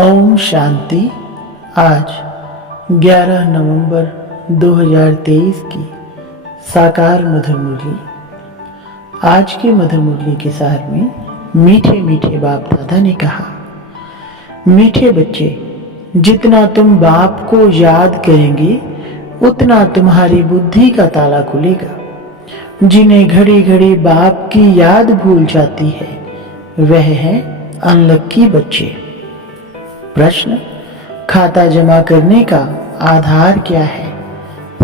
ओम शांति। आज 11 नवंबर 2023 की साकार मधुर मुरली। आज के मधुर मुरली के सार में मीठे मीठे बाप दादा ने कहा, मीठे बच्चे, जितना तुम बाप को याद करेंगे उतना तुम्हारी बुद्धि का ताला खुलेगा। जिन्हें घड़ी घड़ी बाप की याद भूल जाती है वह है अनलक्की बच्चे। प्रश्न, खाता जमा करने का आधार क्या है?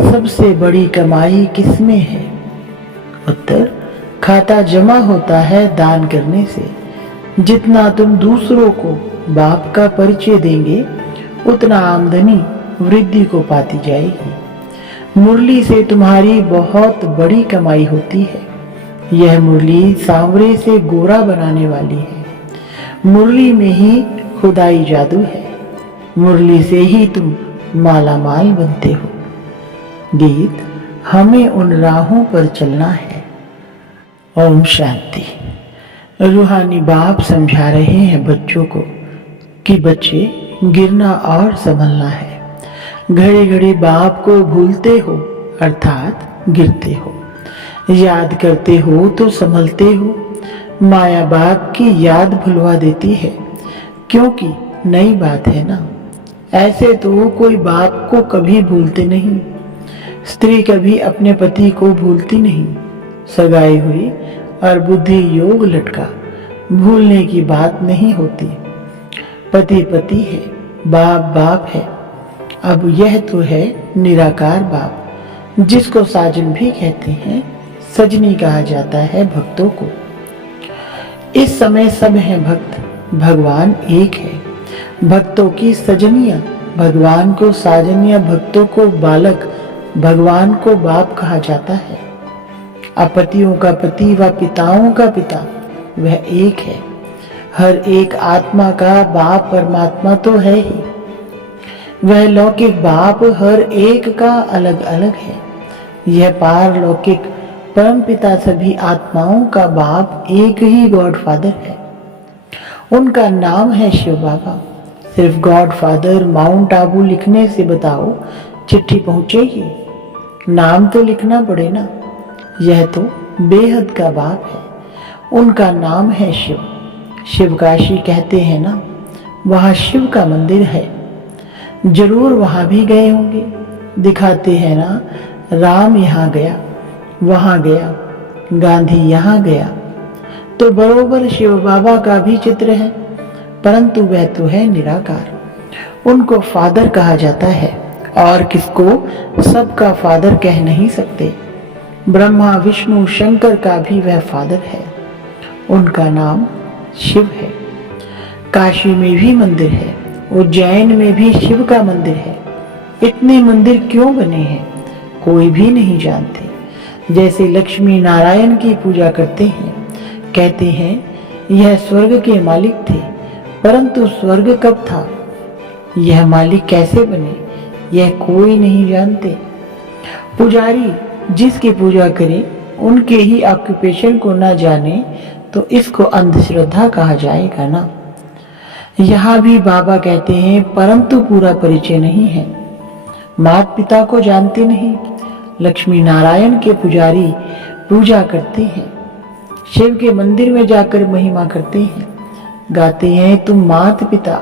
सबसे बड़ी कमाई किसमें है? उत्तर, खाता जमा होता है दान करने से। जितना तुम दूसरों को बाप का परिचय देंगे उतना आमदनी वृद्धि को पाती जाएगी। मुरली से तुम्हारी बहुत बड़ी कमाई होती है। यह मुरली सांवरे से गोरा बनाने वाली है। मुरली में ही खुदाई जादू है। मुरली से ही तुम माला माल बनते हो। गीत, हमें उन राहों पर चलना है। ओम शांति। रूहानी बाप समझा रहे हैं बच्चों को कि बच्चे, गिरना और संभलना है। घड़ी घड़ी बाप को भूलते हो अर्थात गिरते हो। याद करते हो तो संभलते हो। माया बाप की याद भुलवा देती है, क्योंकि नई बात है ना। ऐसे तो कोई बाप को कभी भूलते नहीं। स्त्री कभी अपने पति को भूलती नहीं। सगाई हुई और बुद्धि योग लटका, भूलने की बात नहीं होती। पति पति है, बाप बाप है। अब यह तो है निराकार बाप, जिसको साजन भी कहते हैं। सजनी कहा जाता है भक्तों को। इस समय सब हैं भक्त, भगवान एक है। भक्तों की सजनिया भगवान को साजनिया, भक्तों को बालक, भगवान को बाप कहा जाता है। अपतियों का पति व पिताओं का पिता वह एक है। हर एक आत्मा का बाप परमात्मा तो है ही। वह लौकिक बाप हर एक का अलग अलग है। यह पारलौकिक परम पिता सभी आत्माओं का बाप एक ही गॉड फादर है। उनका नाम है शिव बाबा। सिर्फ गॉड फादर माउंट आबू लिखने से बताओ चिट्ठी पहुंचेगी? नाम तो लिखना पड़े ना। यह तो बेहद का बाप है। उनका नाम है शिव। शिवकाशी कहते हैं ना, वहां शिव का मंदिर है। जरूर वहां भी गए होंगे। दिखाते हैं ना, राम यहाँ गया, वहां गया, गांधी यहाँ गया। तो बरोबर शिव बाबा का भी चित्र है, परंतु वह तो है निराकार। उनको फादर कहा जाता है और किसको सबका फादर कह नहीं सकते। ब्रह्मा विष्णु शंकर का भी वह फादर है। उनका नाम शिव है। काशी में भी मंदिर है, उज्जैन में भी शिव का मंदिर है। इतने मंदिर क्यों बने हैं कोई भी नहीं जानते। जैसे लक्ष्मी नारायण की पूजा करते हैं, कहते हैं यह स्वर्ग के मालिक थे, परंतु स्वर्ग कब था, यह मालिक कैसे बने, यह कोई नहीं जानते। पुजारी जिसकी पूजा करे उनके ही ऑक्यूपेशन को न जाने तो इसको अंधश्रद्धा कहा जाएगा ना। यहाँ भी बाबा कहते हैं परंतु पूरा परिचय नहीं है। माता पिता को जानते नहीं। लक्ष्मी नारायण के पुजारी पूजा करते हैं, शिव के मंदिर में जाकर महिमा करते हैं, गाते हैं तुम मात पिता,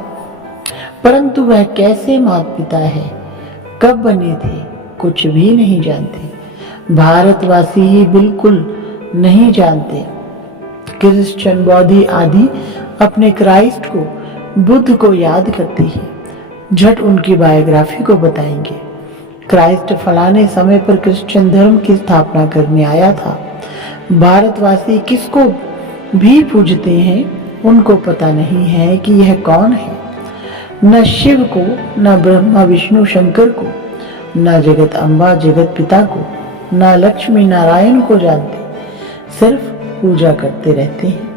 परंतु वह कैसे मात पिता है, कब बने थे, कुछ भी नहीं जानते। भारतवासी ही बिल्कुल नहीं जानते। क्रिश्चियन बौद्धी आदि अपने क्राइस्ट को, बुद्ध को याद करते हैं। झट उनकी बायोग्राफी को बताएंगे। क्राइस्ट फलाने समय पर क्रिश्चियन धर्म की स्थापना करने आया था। भारतवासी किसको भी पूजते हैं, उनको पता नहीं है कि यह कौन है। न शिव को, न ब्रह्मा विष्णु शंकर को, न जगत अम्बा जगत पिता को, न लक्ष्मी नारायण को जानते। सिर्फ पूजा करते रहते हैं।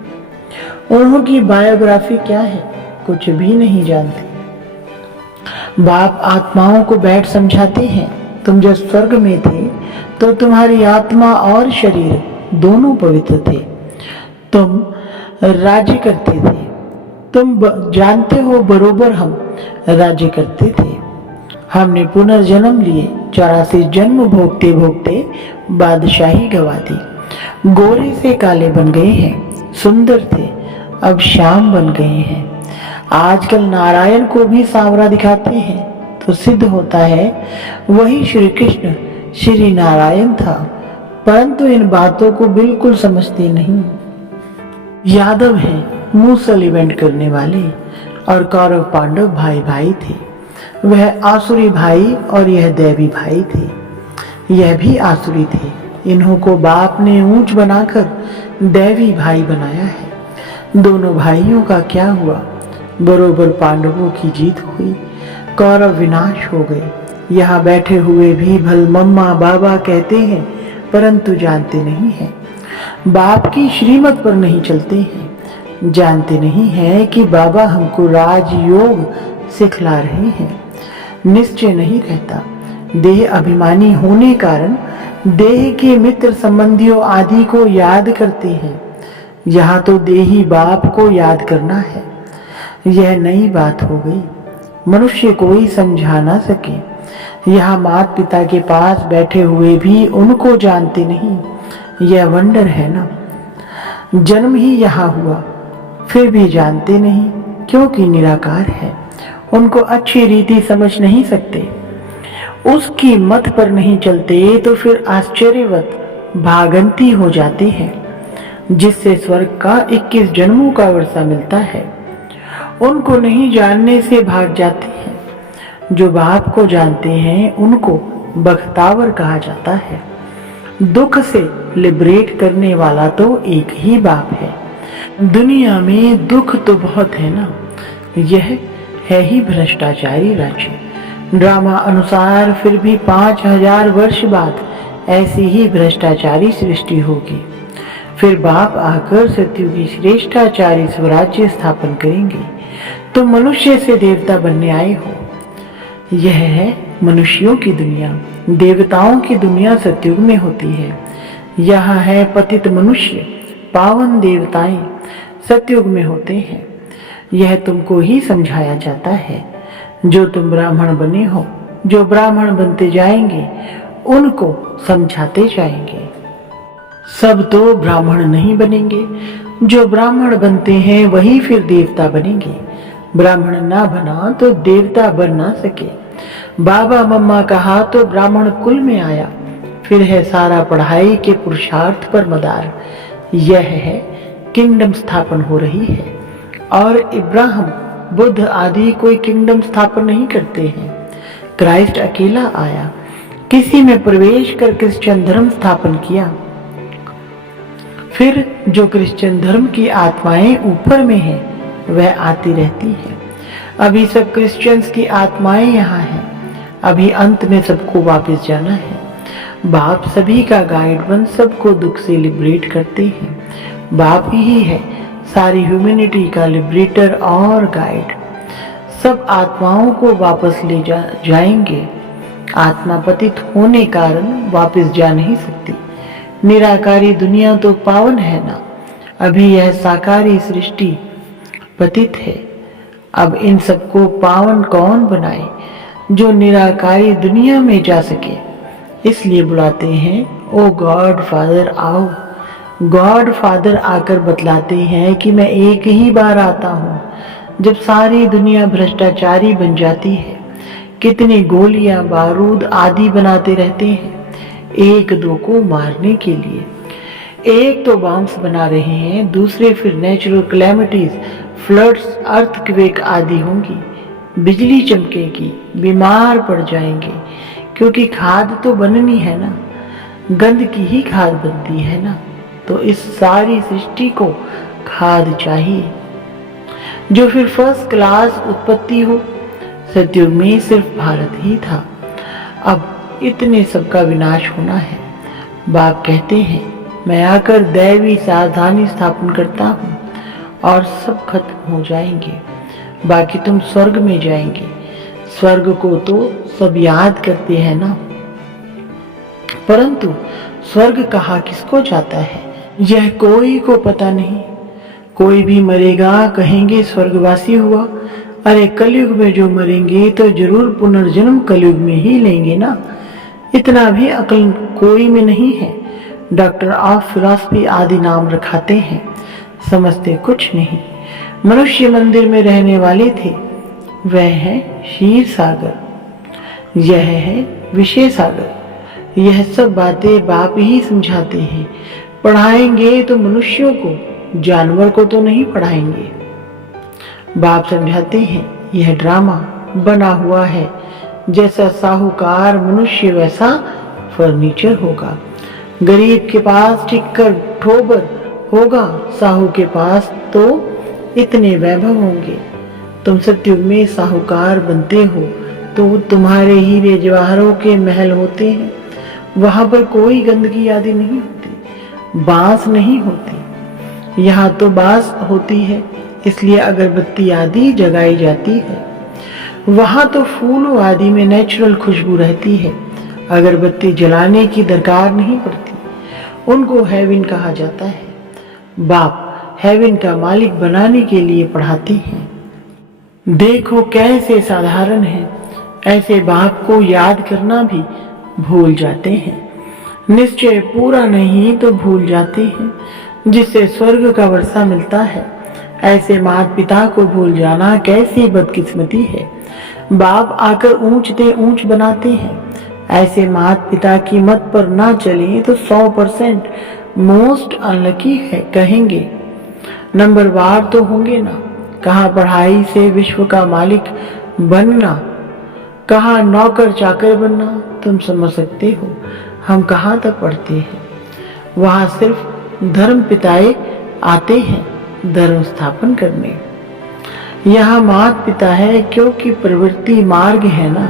उन्होंने बायोग्राफी क्या है कुछ भी नहीं जानते। बाप आत्माओं को बैठ समझाते हैं, तुम जब स्वर्ग में थे तो तुम्हारी आत्मा और शरीर दोनों पवित्र थे। तुम राज्य करते थे, जानते हो बरोबर हम राज्य करते थे। हमने पुनर्जन्म लिए, 84 जन्म भोगते भोगते बादशाही गवा दी। गोरे से काले बन गए हैं, सुंदर थे अब श्याम बन गए हैं। आजकल नारायण को भी सांवरा दिखाते हैं तो सिद्ध होता है वही श्री कृष्ण श्री नारायण था, परंतु इन बातों को बिल्कुल समझते नहीं। यादव हैं मूसल इवेंट करने वाले, और कौरव पांडव भाई भाई थे। वह आसुरी भाई और यह दैवी भाई थे। यह भी आसुरी थे। इन्हों को बाप ने ऊंच बनाकर दैवी भाई बनाया है। दोनों भाइयों का क्या हुआ? बरोबर पांडवों की जीत हुई, कौरव विनाश हो गए। यहाँ बैठे हुए भी भल मम्मा बाबा कहते हैं, परंतु जानते नहीं हैं। बाप की श्रीमत पर नहीं चलते हैं। जानते नहीं हैं कि बाबा हमको राजयोग सिखला रहे हैं। निश्चय नहीं रहता। देह अभिमानी होने कारण देह के मित्र संबंधियों आदि को याद करते हैं। यहाँ तो देही बाप को याद करना है। यह नई बात हो गई। मनुष्य कोई समझा ना सके। यहाँ माता पिता के पास बैठे हुए भी उनको जानते नहीं। यह वंडर है ना। जन्म ही यहाँ हुआ, फिर भी जानते नहीं, क्योंकि निराकार है। उनको अच्छी रीति समझ नहीं सकते। उसकी मत पर नहीं चलते तो फिर आश्चर्यवत भागंती हो जाते हैं, जिससे स्वर्ग का 21 जन्मों का वर्षा मिलता है। उनको नहीं जानने से भाग जाते हैं। जो बाप को जानते हैं उनको बख्तावर कहा जाता है। दुख से लिबरेट करने वाला तो एक ही बाप है। दुनिया में दुख तो बहुत है ना। यह है ही भ्रष्टाचारी राज्य। ड्रामा अनुसार फिर भी 5000 वर्ष बाद ऐसी ही भ्रष्टाचारी सृष्टि होगी। फिर बाप आकर सत्युगी श्रेष्ठाचारी स्वराज्य स्थापन करेंगे। तो मनुष्य से देवता बनने आए हो। यह है मनुष्यों की दुनिया। देवताओं की दुनिया सत्युग में होती है। यहाँ है पतित मनुष्य, पावन देवताएं सत्युग में होते हैं। यह तुमको ही समझाया जाता है। जो तुम ब्राह्मण बने हो, जो ब्राह्मण बनते जाएंगे उनको समझाते जाएंगे। सब तो ब्राह्मण नहीं बनेंगे। जो ब्राह्मण बनते हैं वही फिर देवता बनेंगे। ब्राह्मण ना बना तो देवता बन ना सके। बाबा मम्मा कहा तो ब्राह्मण कुल में आया। फिर है सारा पढ़ाई के पुरुषार्थ पर मदार। यह है किंगडम स्थापन हो रही है। और इब्राहिम, बुद्ध आदि कोई किंगडम स्थापन नहीं करते हैं। क्राइस्ट अकेला आया, किसी में प्रवेश कर क्रिश्चियन धर्म स्थापन किया। फिर जो क्रिश्चियन धर्म की आत्माएं ऊपर में है वह आती रहती है। अभी सब क्रिश्चियंस की आत्माएं यहाँ हैं। अभी अंत में सबको वापस जाना है। बाप सभी का गाइड बन सबको दुख से लिबरेट करते हैं। बाप ही है सारी ह्यूमैनिटी का लिबरेटर और गाइड। सब आत्माओं को वापस ले जाएंगे। आत्मा पतित होने कारण वापस जा नहीं सकती। निराकारी दुनिया तो पावन है ना। अभी यह साकारी सृष्टि पतित है। अब इन सबको पावन कौन बनाए जो निराकारी दुनिया में जा सके। इसलिए बुलाते हैं, ओ गॉड फादर आओ। गॉड फादर आकर बतलाते हैं कि मैं एक ही बार आता हूँ जब सारी दुनिया भ्रष्टाचारी बन जाती है। कितनी गोलियां बारूद आदि बनाते रहते हैं एक दो को मारने के लिए। एक तो बॉम्ब्स बना रहे हैं, दूसरे फिर नेचुरल कैलेमिटीज, फ्लड्स, अर्थक्वेक आदि होंगी। बिजली चमकेगी, बीमार पड़ जाएंगे, क्योंकि खाद तो बननी है ना। गंद की ही खाद बनती है ना। तो इस सारी सृष्टि को खाद चाहिए जो फिर फर्स्ट क्लास उत्पत्ति हो। सतयुग में सिर्फ भारत ही था। अब इतने सबका विनाश होना है। बाप कहते हैं, मैं आकर दैवी सावधानी स्थापन करता हूँ और सब खत्म हो जाएंगे। बाकी तुम स्वर्ग में जाएंगे। स्वर्ग को तो सब याद करते हैं ना, परंतु स्वर्ग कहाँ किसको जाता है यह कोई को पता नहीं। कोई भी मरेगा कहेंगे स्वर्गवासी हुआ। अरे कलयुग में जो मरेंगे तो जरूर पुनर्जन्म कलयुग में ही लेंगे ना। इतना भी अक्ल कोई में नहीं है। डॉक्टर ऑफ फिलॉसफी आदि नाम रखाते हैं, समझते कुछ नहीं। मनुष्य मंदिर में रहने वाले थे, वह है क्षीर सागर, यह है विषय सागर। यह सब बातें बाप ही समझाते हैं। पढ़ाएंगे तो मनुष्यों को, जानवर को तो नहीं पढ़ाएंगे। बाप समझाते हैं यह ड्रामा बना हुआ है। जैसा साहूकार मनुष्य वैसा फर्नीचर होगा। गरीब के पास टिककर ठोबर होगा, साहू के पास तो इतने वैभव होंगे। तुम सतयुग में साहूकार बनते हो तो तुम्हारे हीरे जवाहरों के महल होते हैं। वहां पर कोई गंदगी आदि नहीं होती, बांस नहीं होती। यहाँ तो बांस होती है, इसलिए अगरबत्ती आदि जगाई जाती है। वहां तो फूलों आदि में नेचुरल खुशबू रहती है, अगरबत्ती जलाने की दरकार नहीं पड़ती। उनको हेवन कहा जाता है। बाप हेवन का मालिक बनाने के लिए पढ़ाते हैं। देखो कैसे साधारण है, ऐसे बाप को याद करना भी भूल जाते हैं। निश्चय पूरा नहीं तो भूल जाते हैं, जिससे स्वर्ग का वर्षा मिलता है। ऐसे माता पिता को भूल जाना कैसी बदकिस्मती है। बाप आकर ऊंचते ऊंच बनाते हैं। ऐसे माता पिता की मत पर ना चले तो 100% मोस्ट अनलकी है कहेंगे। नंबरवार तो होंगे ना। कहाँ पढ़ाई से विश्व का मालिक बनना, कहाँ नौकर चाकर बनना। तुम समझ सकते हो हम कहाँ तक पढ़ते हैं। वहां सिर्फ धर्म पिताए आते हैं धर्म स्थापन करने। यहाँ माता पिता है क्योंकि प्रवृत्ति मार्ग है ना।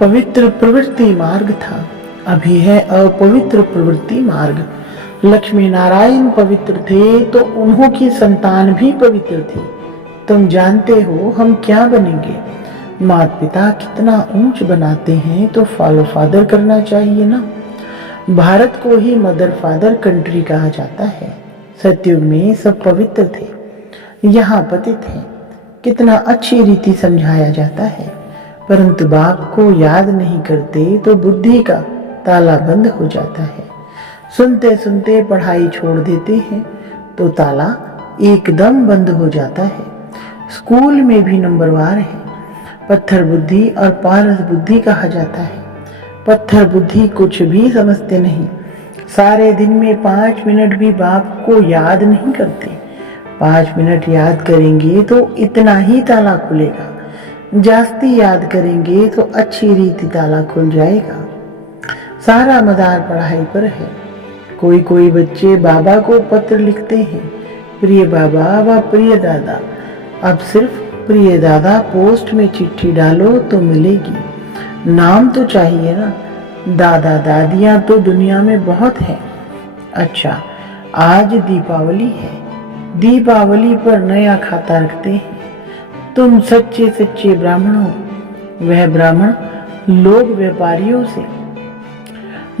पवित्र प्रवृत्ति मार्ग था, अभी है अपवित्र प्रवृत्ति मार्ग। लक्ष्मी नारायण पवित्र थे तो उन्हों की संतान भी पवित्र थी। तुम जानते हो हम क्या बनेंगे। माता पिता कितना ऊंच बनाते हैं तो फॉलो फादर करना चाहिए ना। भारत को ही मदर फादर कंट्री कहा जाता है। सतयुग में सब पवित्र थे, यहाँ पतित हैं। कितना अच्छी रीति समझाया जाता है, परंतु बाप को याद नहीं करते तो बुद्धि का ताला बंद हो जाता है। सुनते सुनते पढ़ाई छोड़ देते हैं तो ताला एकदम बंद हो जाता है। स्कूल में भी नंबरवार है। पत्थर बुद्धि और पारस बुद्धि कहा जाता है। पत्थर बुद्धि कुछ भी समझते नहीं। सारे दिन में 5 मिनट भी बाप को याद नहीं करते। 5 मिनट याद करेंगे तो इतना ही ताला खुलेगा। जास्ती याद करेंगे तो अच्छी रीति ताला खुल जाएगा। सारा मदार पढ़ाई पर है। कोई कोई बच्चे बाबा को पत्र लिखते हैं, प्रिय बाबा व प्रिय दादा। अब सिर्फ प्रिय दादा पोस्ट में चिट्ठी डालो तो मिलेगी। नाम तो चाहिए ना। दादा दादियां तो दुनिया में बहुत हैं। अच्छा, आज दीपावली है। दीपावली पर नया खाता रखते हैं। तुम सच्चे सच्चे ब्राह्मण हो। वह ब्राह्मण लोग व्यापारियों से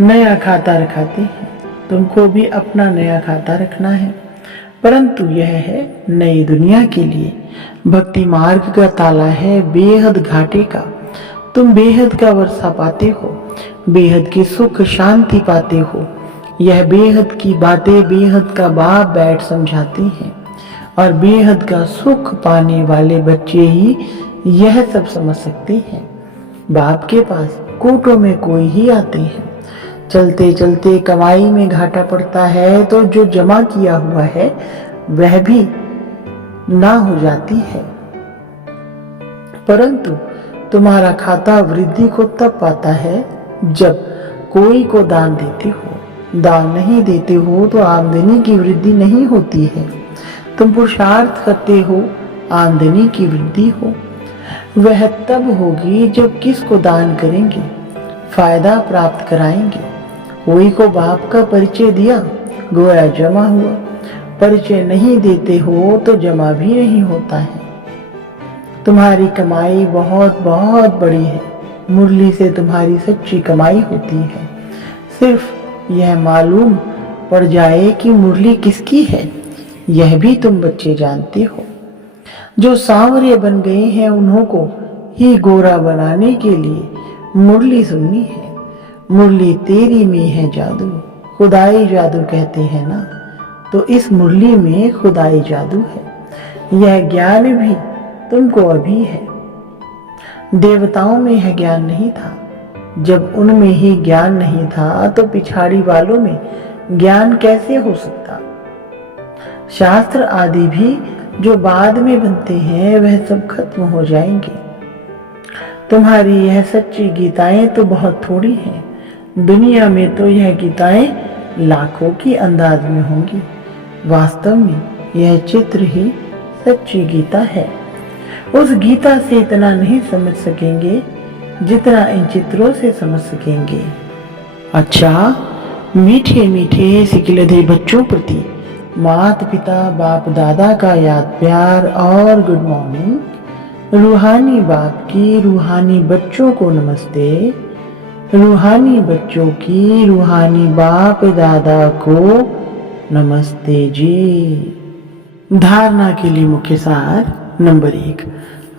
नया खाता रखाते हैं। तुमको भी अपना नया खाता रखना है, परंतु यह है नई दुनिया के लिए। भक्ति मार्ग का ताला है बेहद घाटे का। तुम बेहद का वर्षा पाते हो, बेहद की सुख शांति पाते हो। यह बेहद की बातें बेहद का बाप बैठ समझाते हैं, और बेहद का सुख पाने वाले बच्चे ही यह सब समझ सकते हैं। बाप के पास कोटों में कोई ही आते हैं। चलते चलते कमाई में घाटा पड़ता है तो जो जमा किया हुआ है वह भी ना हो जाती है। परंतु तुम्हारा खाता वृद्धि को तब पाता है जब कोई को दान देते हो। दान नहीं देते हो तो आमदनी की वृद्धि नहीं होती है। तुम पुरुषार्थ करते हो, आमदनी की वृद्धि हो। वह तब होगी जब किसको दान करेंगे, फायदा प्राप्त कराएंगे। कोई को बाप का परिचय दिया, गोया जमा हुआ। परिचय नहीं देते हो तो जमा भी नहीं होता है। तुम्हारी कमाई बहुत बहुत बड़ी है। मुरली से तुम्हारी सच्ची कमाई होती है। सिर्फ यह मालूम पड़ जाए कि मुरली किसकी है, यह भी तुम बच्चे जानते हो। जो सांवरे बन गए हैं उन्हों को ही गोरा बनाने के लिए मुरली सुननी है। मुरली तेरी में है जादू, खुदाई जादू कहते हैं ना, तो इस मुरली में खुदाई जादू है। यह ज्ञान भी तुमको अभी है। देवताओं में यह ज्ञान नहीं था। जब उनमें ही ज्ञान नहीं था तो पिछाड़ी वालों में ज्ञान कैसे हो सकता। शास्त्र आदि भी जो बाद में बनते हैं वह सब खत्म हो जाएंगे। तुम्हारी यह सच्ची गीताएं तो बहुत थोड़ी हैं। दुनिया में तो यह गीताएं लाखों की अंदाज में होंगी। वास्तव में यह चित्र ही सच्ची गीता है। उस गीता से इतना नहीं समझ सकेंगे जितना इन चित्रों से समझ सकेंगे। अच्छा, मीठे मीठे सिकिलधे बच्चों प्रति माता पिता बाप दादा का याद प्यार और गुड मॉर्निंग। रूहानी बाप की रूहानी बच्चों को नमस्ते। रूहानी बच्चों की रूहानी बाप दादा को नमस्ते जी। धारणा के लिए मुख्य सार नंबर 1,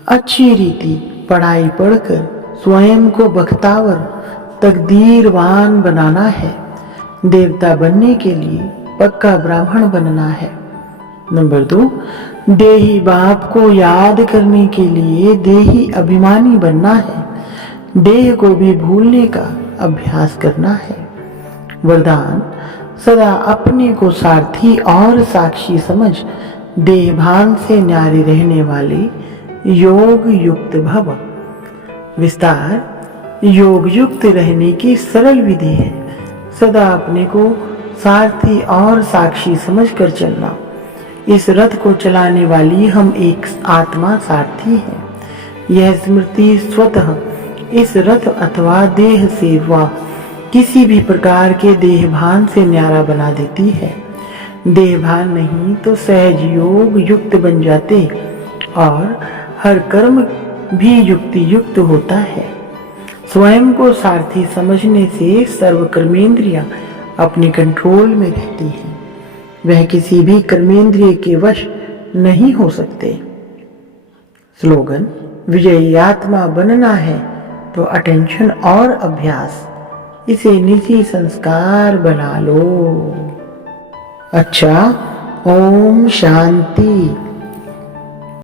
अच्छी रीति पढ़ाई पढ़कर स्वयं को बख्तावर तकदीरवान बनाना है। देवता बनने के लिए पक्का ब्राह्मण बनना है। नंबर 2, देही बाप को याद करने के लिए देही अभिमानी बनना है। देह को भी भूलने का अभ्यास करना है। वरदान, सदा अपने को सारथी और साक्षी समझ देहभान से न्यारे रहने वाले योग युक्त भव। विस्तार, योग युक्त रहने की सरल विधि है। सदा अपने को सारथी और साक्षी समझकर चलना। इस रथ को चलाने वाली हम एक आत्मा सारथी है। यह स्मृति स्वतः इस रथ अथवा देह से व किसी भी प्रकार के देहभान से न्यारा बना देती है। देहभान नहीं तो सहज योग युक्त बन जाते और हर कर्म भी युक्ति युक्त होता है। स्वयं को सारथी समझने से सर्व कर्मेंद्रियां अपने कंट्रोल में रहती हैं। वह किसी भी कर्मेंद्रिय के वश नहीं हो सकते। स्लोगन, विजयी आत्मा बनना है तो अटेंशन और अभ्यास, इसे निजी संस्कार बना लो। अच्छा, ओम शांति।